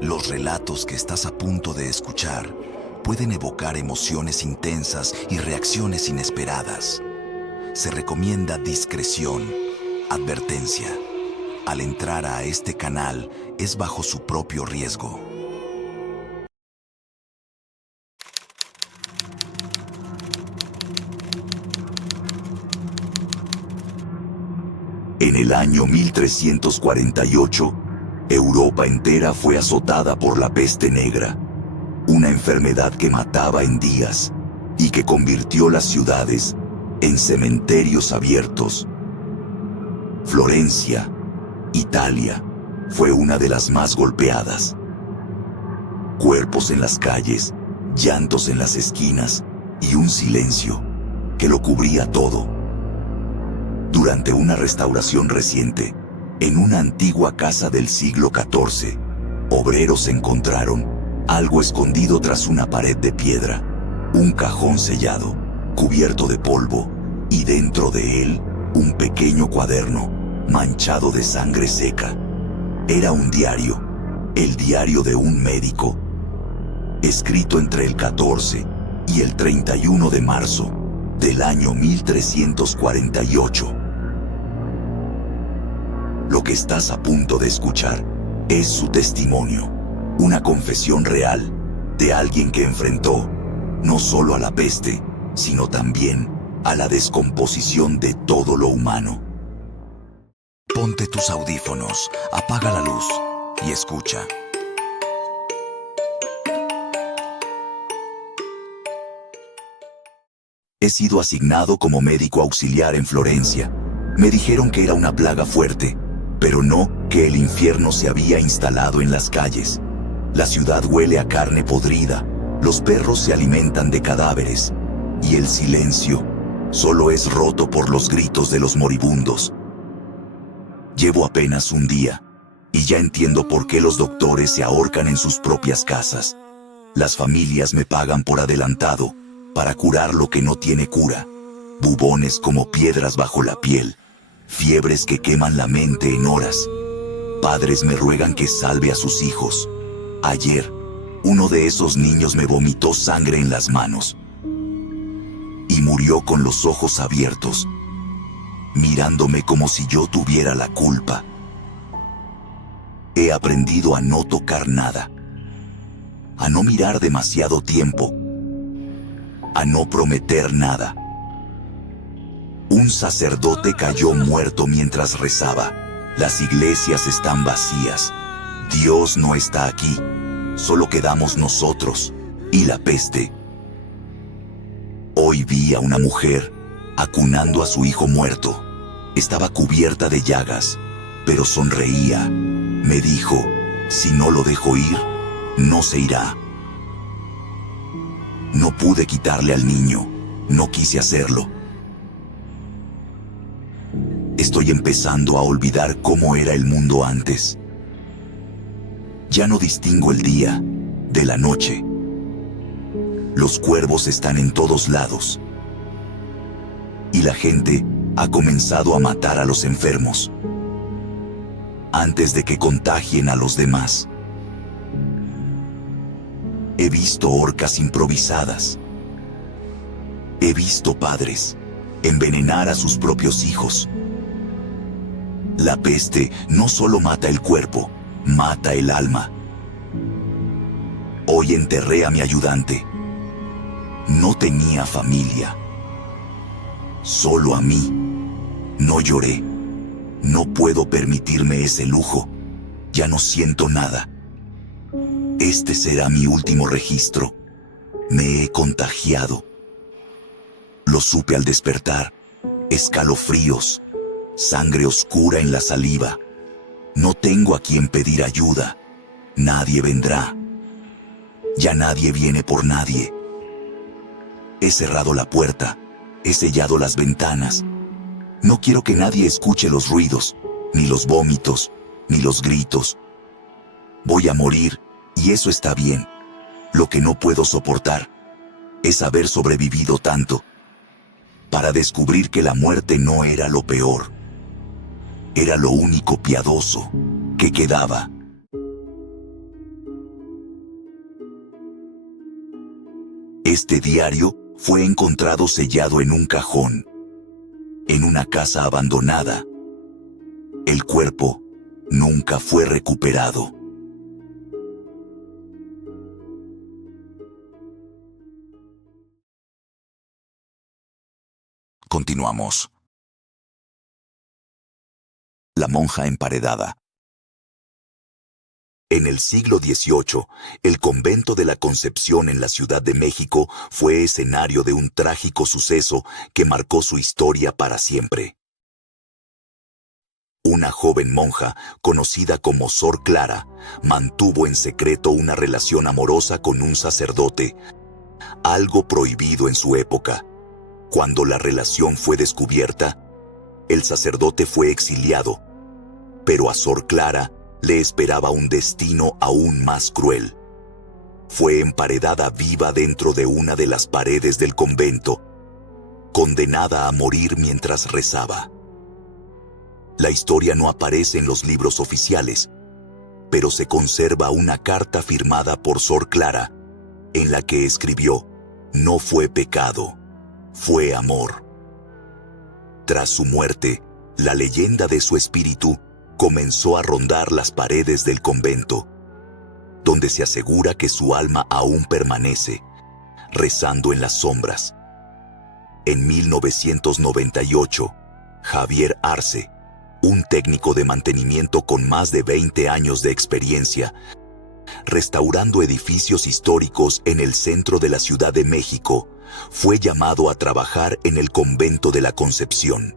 Los relatos que estás a punto de escuchar pueden evocar emociones intensas y reacciones inesperadas. Se recomienda discreción. Advertencia. Al entrar a este canal es bajo su propio riesgo. En el año 1348, Europa entera fue azotada por la peste negra, una enfermedad que mataba en días y que convirtió las ciudades en cementerios abiertos. Florencia, Italia, fue una de las más golpeadas. Cuerpos en las calles, llantos en las esquinas y un silencio que lo cubría todo. Durante una restauración reciente, en una antigua casa del siglo XIV, obreros encontraron algo escondido tras una pared de piedra, un cajón sellado, cubierto de polvo, y dentro de él, un pequeño cuaderno, manchado de sangre seca. Era un diario, el diario de un médico, escrito entre el 14 y el 31 de marzo del año 1348. Lo que estás a punto de escuchar es su testimonio, una confesión real de alguien que enfrentó no solo a la peste, sino también a la descomposición de todo lo humano. Ponte tus audífonos, apaga la luz y escucha. He sido asignado como médico auxiliar en Florencia. Me dijeron que era una plaga fuerte, pero no que el infierno se había instalado en las calles. La ciudad huele a carne podrida, los perros se alimentan de cadáveres, y el silencio solo es roto por los gritos de los moribundos. Llevo apenas un día, y ya entiendo por qué los doctores se ahorcan en sus propias casas. Las familias me pagan por adelantado, para curar lo que no tiene cura. Bubones como piedras bajo la piel, fiebres que queman la mente en horas. Padres me ruegan que salve a sus hijos. Ayer, uno de esos niños me vomitó sangre en las manos y murió con los ojos abiertos, mirándome como si yo tuviera la culpa. He aprendido a no tocar nada, a no mirar demasiado tiempo, a no prometer nada. Un sacerdote cayó muerto mientras rezaba. Las iglesias están vacías. Dios no está aquí. Solo quedamos nosotros y la peste. Hoy vi a una mujer acunando a su hijo muerto. Estaba cubierta de llagas, pero sonreía. Me dijo, si no lo dejo ir, no se irá. No pude quitarle al niño, no quise hacerlo. Estoy empezando a olvidar cómo era el mundo antes. Ya no distingo el día de la noche. Los cuervos están en todos lados. Y la gente ha comenzado a matar a los enfermos antes de que contagien a los demás. He visto horcas improvisadas. He visto padres envenenar a sus propios hijos. La peste no solo mata el cuerpo, mata el alma. Hoy enterré a mi ayudante. No tenía familia. Solo a mí. No lloré. No puedo permitirme ese lujo. Ya no siento nada. Este será mi último registro. Me he contagiado. Lo supe al despertar. Escalofríos. Sangre oscura en la saliva. No tengo a quien pedir ayuda. Nadie vendrá. Ya nadie viene por nadie. He cerrado la puerta. He sellado las ventanas. No quiero que nadie escuche los ruidos, ni los vómitos, ni los gritos. Voy a morir, y eso está bien. Lo que no puedo soportar es haber sobrevivido tanto para descubrir que la muerte no era lo peor. Era lo único piadoso que quedaba. Este diario fue encontrado sellado en un cajón, en una casa abandonada. El cuerpo nunca fue recuperado. Continuamos. La monja emparedada. En el siglo XVIII, el convento de la Concepción en la Ciudad de México fue escenario de un trágico suceso que marcó su historia para siempre. Una joven monja, conocida como Sor Clara, mantuvo en secreto una relación amorosa con un sacerdote, algo prohibido en su época. Cuando la relación fue descubierta, el sacerdote fue exiliado, pero a Sor Clara le esperaba un destino aún más cruel. Fue emparedada viva dentro de una de las paredes del convento, condenada a morir mientras rezaba. La historia no aparece en los libros oficiales, pero se conserva una carta firmada por Sor Clara, en la que escribió: "No fue pecado, fue amor". Tras su muerte, la leyenda de su espíritu comenzó a rondar las paredes del convento, donde se asegura que su alma aún permanece, rezando en las sombras. En 1998, Javier Arce, un técnico de mantenimiento con más de 20 años de experiencia, restaurando edificios históricos en el centro de la Ciudad de México, fue llamado a trabajar en el convento de la Concepción.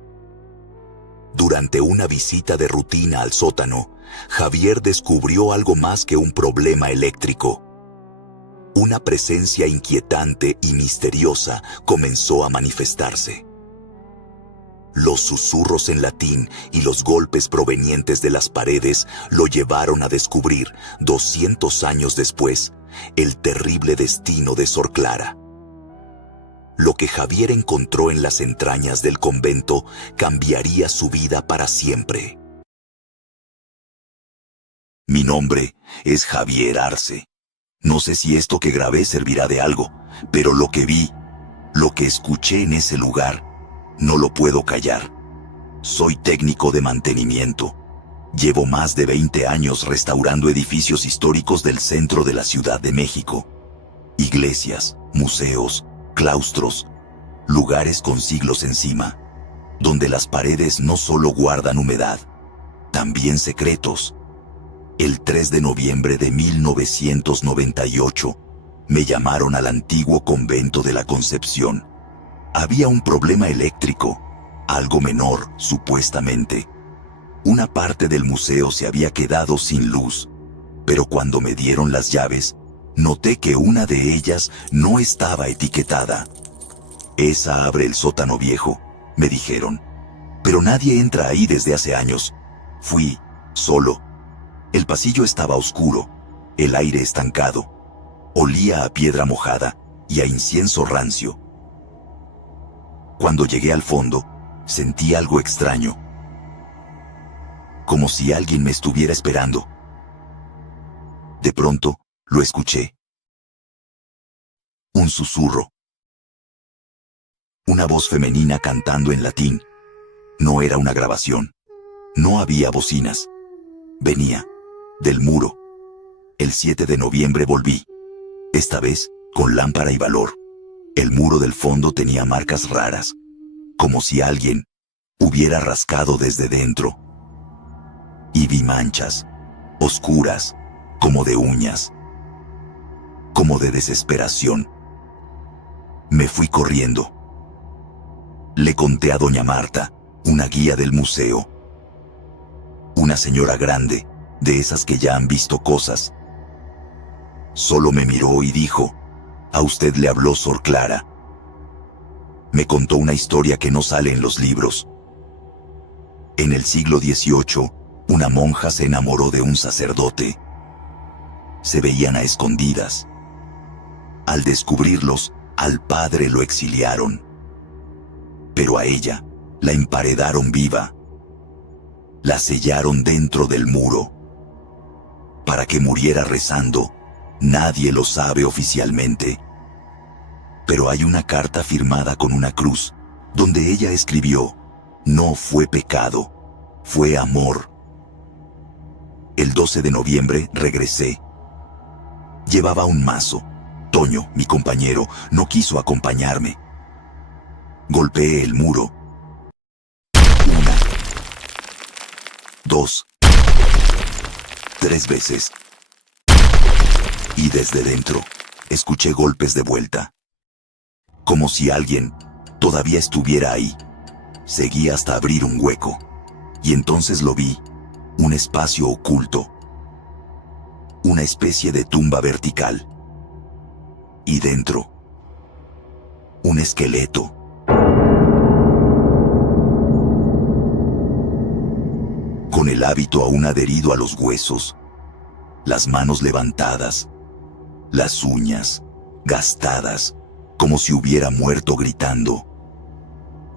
Durante una visita de rutina al sótano, Javier descubrió algo más que un problema eléctrico. Una presencia inquietante y misteriosa comenzó a manifestarse. Los susurros en latín y los golpes provenientes de las paredes lo llevaron a descubrir, 200 años después, el terrible destino de Sor Clara. Lo que Javier encontró en las entrañas del convento cambiaría su vida para siempre. Mi nombre es Javier Arce. No sé si esto que grabé servirá de algo, pero lo que vi, lo que escuché en ese lugar, no lo puedo callar. Soy técnico de mantenimiento. Llevo más de 20 años restaurando edificios históricos del centro de la Ciudad de México. Iglesias, museos, claustros, lugares con siglos encima, donde las paredes no solo guardan humedad, también secretos. El 3 de noviembre de 1998, me llamaron al antiguo convento de la Concepción. Había un problema eléctrico, algo menor, supuestamente. Una parte del museo se había quedado sin luz, pero cuando me dieron las llaves, noté que una de ellas no estaba etiquetada. Esa abre el sótano viejo, me dijeron, pero nadie entra ahí desde hace años. Fui solo. El pasillo estaba oscuro, el aire estancado, olía a piedra mojada y a incienso rancio. Cuando llegué al fondo, sentí algo extraño, como si alguien me estuviera esperando. De pronto, lo escuché. Un susurro. Una voz femenina cantando en latín. No era una grabación. No había bocinas. Venía del muro. El 7 de noviembre volví. Esta vez, con lámpara y valor. El muro del fondo tenía marcas raras, como si alguien hubiera rascado desde dentro. Y vi manchas, oscuras, como de uñas, como de desesperación. Me fui corriendo. Le conté a doña Marta, una guía del museo. Una señora grande, de esas que ya han visto cosas. Solo me miró y dijo: «A usted le habló Sor Clara». Me contó una historia que no sale en los libros. En el siglo XVIII, una monja se enamoró de un sacerdote. Se veían a escondidas. Al descubrirlos, al padre lo exiliaron. Pero a ella la emparedaron viva. La sellaron dentro del muro. Para que muriera rezando, nadie lo sabe oficialmente. pero hay una carta firmada con una cruz, donde ella escribió: no fue pecado, fue amor. El 12 de noviembre regresé. Llevaba un mazo. Toño, mi compañero, no quiso acompañarme. Golpeé el muro. 1, 2, 3 veces. Y desde dentro, escuché golpes de vuelta. Como si alguien todavía estuviera ahí. Seguí hasta abrir un hueco. Y entonces lo vi. Un espacio oculto. Una especie de tumba vertical. Y dentro, un esqueleto. Con el hábito aún adherido a los huesos, las manos levantadas, las uñas gastadas, como si hubiera muerto gritando.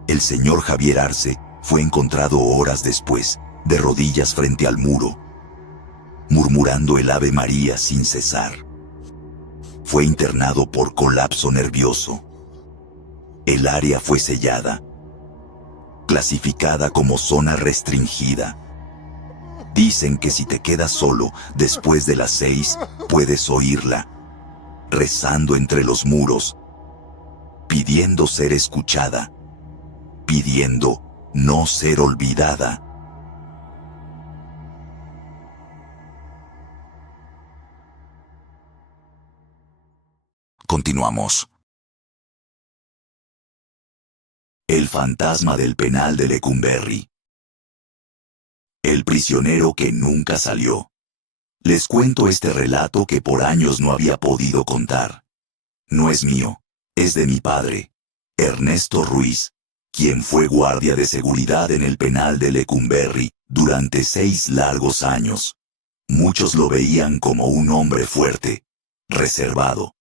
El señor Javier Arce fue encontrado horas después, de rodillas frente al muro, murmurando el Ave María sin cesar. Fue internado por colapso nervioso. El área fue sellada, clasificada como zona restringida. Dicen que si te quedas solo después de las 6, puedes oírla, rezando entre los muros, pidiendo ser escuchada, pidiendo no ser olvidada. Continuamos. El fantasma del penal de Lecumberri. El prisionero que nunca salió. Les cuento este relato que por años no había podido contar. No es mío, es de mi padre, Ernesto Ruiz, quien fue guardia de seguridad en el penal de Lecumberri durante 6 largos años. Muchos lo veían como un hombre fuerte, reservado.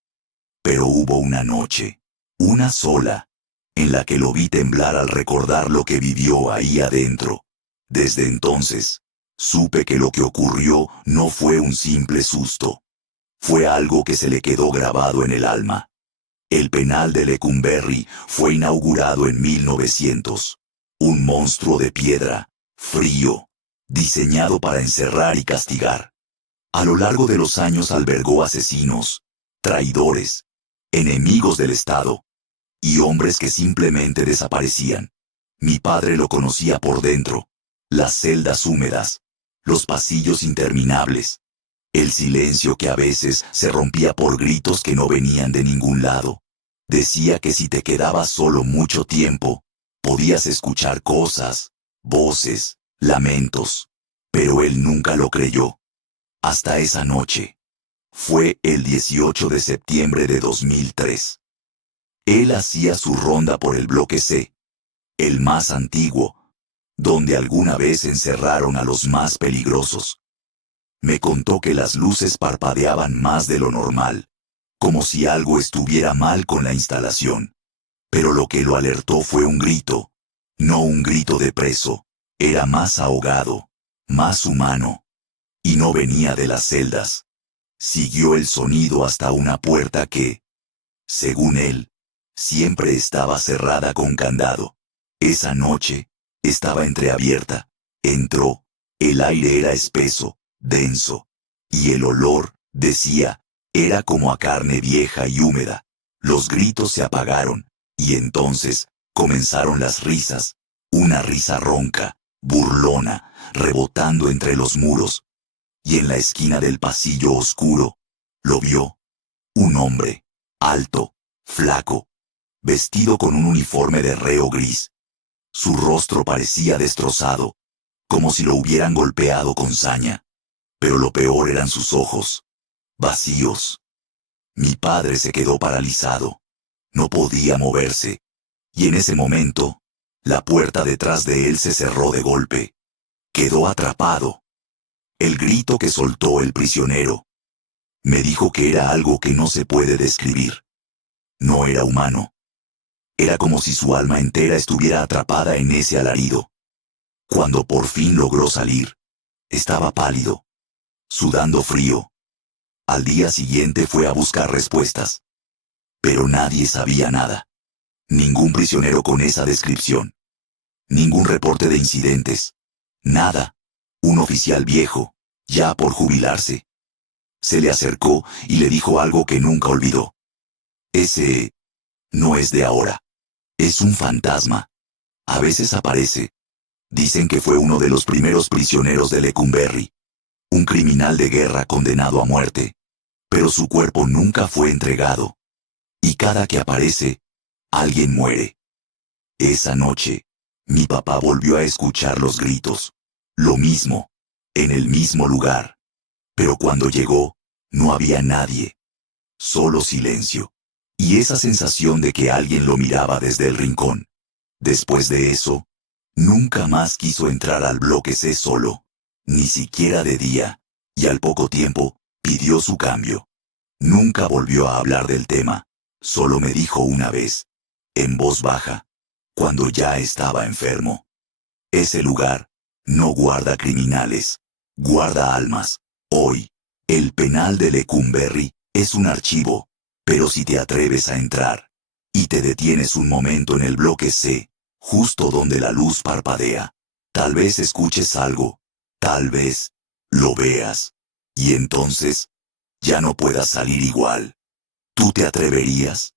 Pero hubo una noche, una sola, en la que lo vi temblar al recordar lo que vivió ahí adentro. Desde entonces, supe que lo que ocurrió no fue un simple susto. Fue algo que se le quedó grabado en el alma. El penal de Lecumberri fue inaugurado en 1900. Un monstruo de piedra, frío, diseñado para encerrar y castigar. A lo largo de los años albergó asesinos, traidores, enemigos del Estado y hombres que simplemente desaparecían. Mi padre lo conocía por dentro. Las celdas húmedas, los pasillos interminables, el silencio que a veces se rompía por gritos que no venían de ningún lado. Decía que si te quedabas solo mucho tiempo, podías escuchar cosas, voces, lamentos. Pero él nunca lo creyó. Hasta esa noche. Fue el 18 de septiembre de 2003. Él hacía su ronda por el bloque C, el más antiguo, donde alguna vez encerraron a los más peligrosos. Me contó que las luces parpadeaban más de lo normal, como si algo estuviera mal con la instalación. Pero lo que lo alertó fue un grito, no un grito de preso, era más ahogado, más humano, y no venía de las celdas. Siguió el sonido hasta una puerta que, según él, siempre estaba cerrada con candado. Esa noche, estaba entreabierta. Entró, el aire era espeso, denso, y el olor, decía, era como a carne vieja y húmeda. Los gritos se apagaron, y entonces comenzaron las risas, una risa ronca, burlona, rebotando entre los muros. Y en la esquina del pasillo oscuro, lo vio. Un hombre, alto, flaco, vestido con un uniforme de reo gris. Su rostro parecía destrozado, como si lo hubieran golpeado con saña. Pero lo peor eran sus ojos, vacíos. Mi padre se quedó paralizado. No podía moverse. Y en ese momento, la puerta detrás de él se cerró de golpe. Quedó atrapado. El grito que soltó el prisionero. Me dijo que era algo que no se puede describir. No era humano. Era como si su alma entera estuviera atrapada en ese alarido. Cuando por fin logró salir, estaba pálido, sudando frío. Al día siguiente fue a buscar respuestas. Pero nadie sabía nada. Ningún prisionero con esa descripción. Ningún reporte de incidentes. Nada. Un oficial viejo, ya por jubilarse. Se le acercó y le dijo algo que nunca olvidó. Ese no es de ahora. Es un fantasma. A veces aparece. Dicen que fue uno de los primeros prisioneros de Lecumberri. Un criminal de guerra condenado a muerte. Pero su cuerpo nunca fue entregado. Y cada que aparece, alguien muere. Esa noche, mi papá volvió a escuchar los gritos. Lo mismo, en el mismo lugar. Pero cuando llegó, no había nadie. Solo silencio. Y esa sensación de que alguien lo miraba desde el rincón. Después de eso, nunca más quiso entrar al bloque C solo. Ni siquiera de día. Y al poco tiempo, pidió su cambio. Nunca volvió a hablar del tema. Solo me dijo una vez, en voz baja, cuando ya estaba enfermo. Ese lugar no guarda criminales, guarda almas. Hoy, el penal de Lecumberri es un archivo, pero si te atreves a entrar y te detienes un momento en el bloque C, justo donde la luz parpadea, tal vez escuches algo, tal vez lo veas, y entonces ya no puedas salir igual. ¿Tú te atreverías?